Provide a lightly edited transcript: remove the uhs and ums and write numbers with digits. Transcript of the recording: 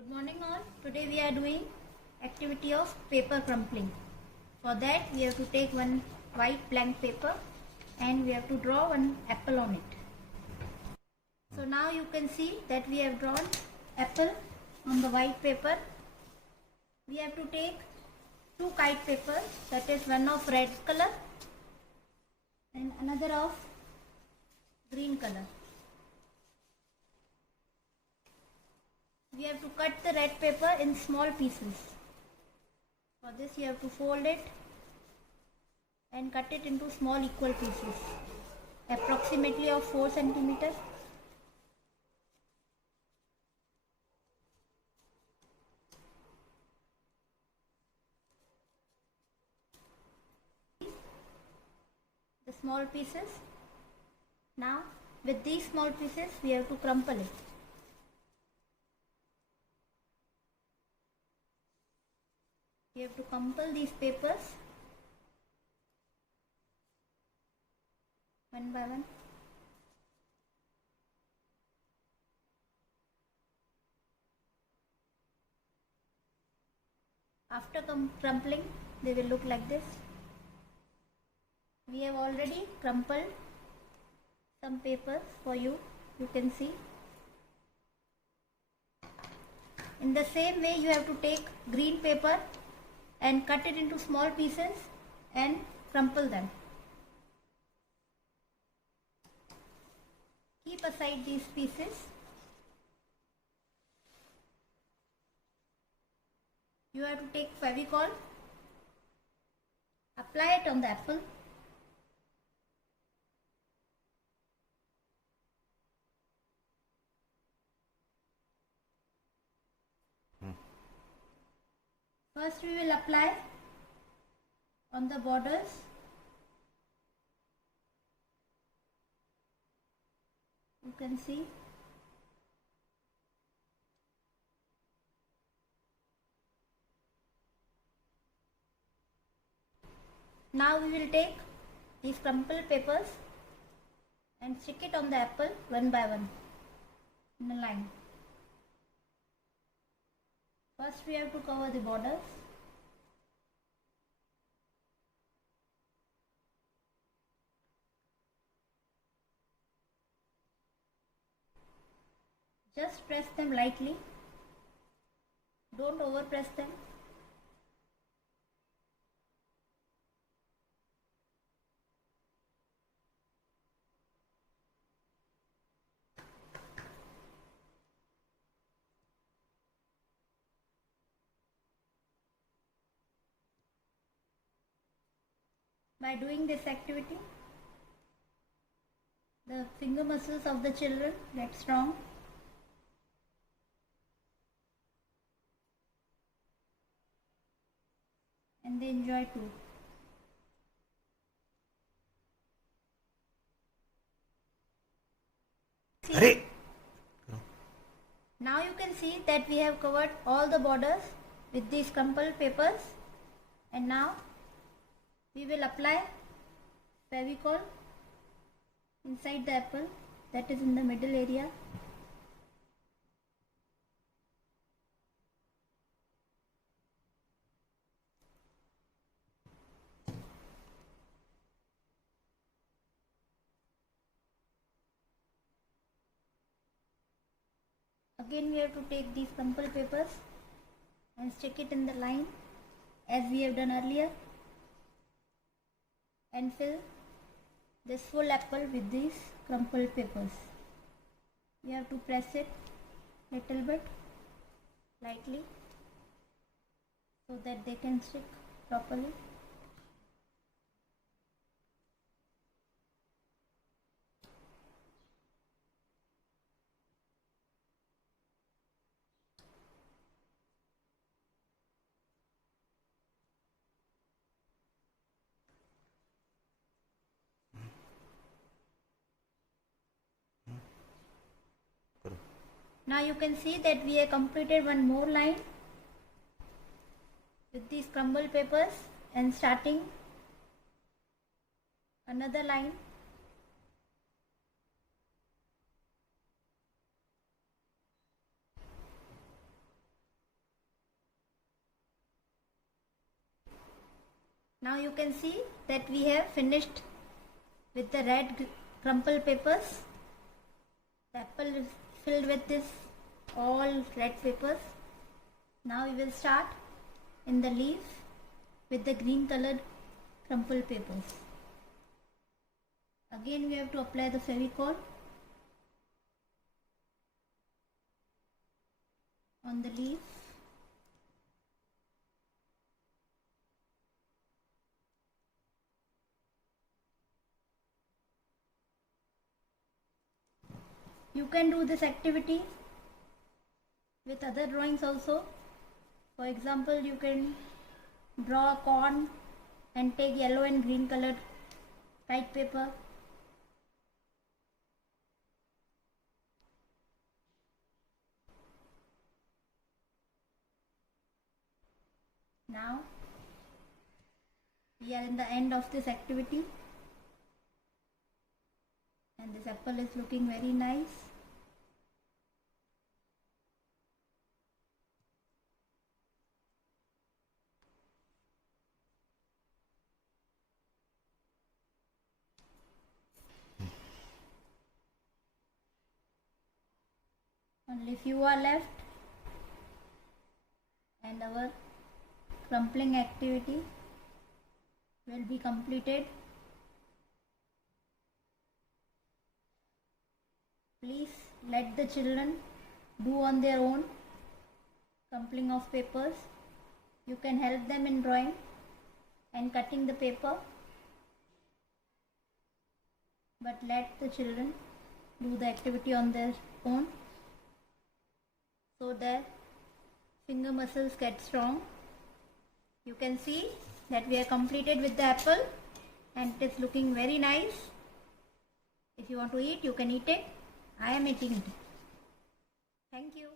Good morning all. Today we are doing activity of paper crumpling. For that we have to take one white blank paper and we have to draw one apple on it. So now you can see that we have drawn apple on the white paper. We have to take two kite papers, that is one of red color and another of green color. We have to cut the red paper in small pieces. For this you have to fold it and cut it into small equal pieces, approximately of 4 centimeters. The small pieces. Now with these small pieces we have to crumple it. We have to crumple these papers one by one. After crumpling, they will look like this. We have already crumpled some papers for you. You can see. In the same way, you have to take green paper and cut it into small pieces and crumple them. Keep aside these pieces. You have to take Fevicol, apply it on the apple. First we will apply on the borders. You can see. Now we will take these crumpled papers and stick it on the apple one by one in a line. First we have to cover the borders. Just press them lightly. Don't over press them. By doing this activity, the finger muscles of the children get strong. And they enjoy too. Now you can see that we have covered all the borders with these crumpled papers, and now we will apply Fevicol inside the apple, that is in the middle area. Again we have to take these crumpled papers and stick it in the line as we have done earlier and fill this full apple with these crumpled papers. You have to press it little bit lightly so that they can stick properly. Now you can see that we have completed one more line with these crumbled papers and starting another line. Now you can see that we have finished with the red crumpled papers. The apple is filled with this all red papers. Now we will start in the leaf with the green colored crumpled papers. Again we have to apply the Fevicol on the leaf. You can do this activity with other drawings also. For example, you can draw a corn and take yellow and green colored kite paper. Now we are in the end of this activity and this apple is looking very nice. Only few are left and our crumpling activity will be completed. Please let the children do on their own crumpling of papers. You can help them in drawing and cutting the paper, but let the children do the activity on their own so their finger muscles get strong. You can see that we are completed with the apple and it is looking very nice. If you want to eat, you can eat it. I am eating it. Thank you.